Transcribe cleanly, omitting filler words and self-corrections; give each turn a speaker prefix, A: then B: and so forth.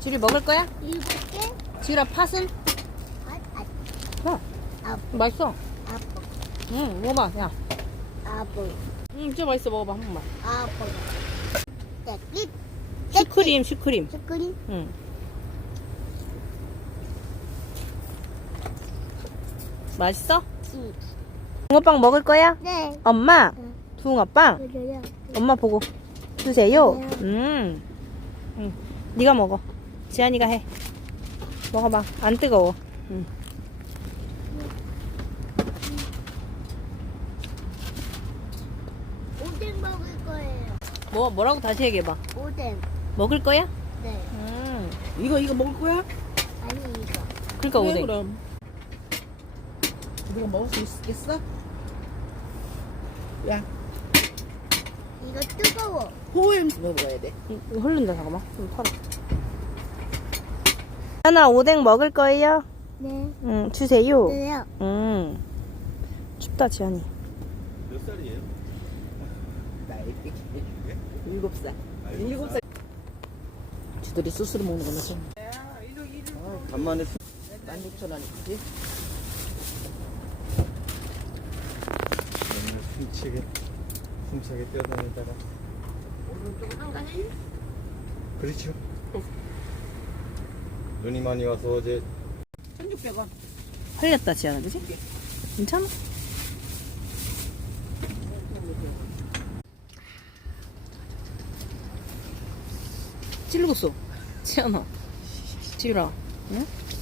A: 지율이 먹을 거야?
B: 일곱개?
A: 지율아 팥은? 어,
B: 아빠.
A: 맛있어.
B: 아빠.
A: 응, 먹어봐. 야,
B: 아빠.
A: 진짜 맛있어. 먹어봐 한 번만.
B: 아빠. 떼끼.
A: 슈크림, 슈크림.
B: 슈크림?
A: 응. 맛있어?
B: 응.
A: 붕어빵 먹을 거야?
B: 네.
A: 엄마,
B: 응.
A: 붕어빵.
B: 그래요.
A: 엄마 보고 주세요.
B: 네.
A: 응. 네가 먹어. 지안이가 해. 먹어봐. 안 뜨거워. 응.
B: 오뎅 먹을 거예요.
A: 뭐라고 다시 얘기해봐.
B: 오뎅.
A: 먹을 거야?
B: 네.
C: 이거 먹을 거야?
B: 아니 이거.
A: 그러니까
C: 그래,
A: 오뎅.
C: 그럼. 우리가 먹을 수 있겠어? 야,
B: 이거 뜨거워.
C: 호엠 먹어야 돼.
A: 응, 이거 흐른다. 잠깐만. 좀 털어. 하나 오뎅 먹을 거예요?
B: 네.
A: 응, 주세요.
B: 그래요.
A: 응. 춥다 지안이.
D: 몇 살이에요?
C: 나이 7살. 7살.
A: 쥐들이 소스를 먹는 거면 좀.
D: 간만에
C: 16,000원이지?
D: 맨날 숨차게 뛰어다니다가
C: 오른쪽은 한가해?
D: 그렇죠. 눈이 많이 와서 어제
C: 1,600원.
A: 흘렸다 지안아, 그지? 괜찮아? 찔렀어. 지안아. 지율아. 응?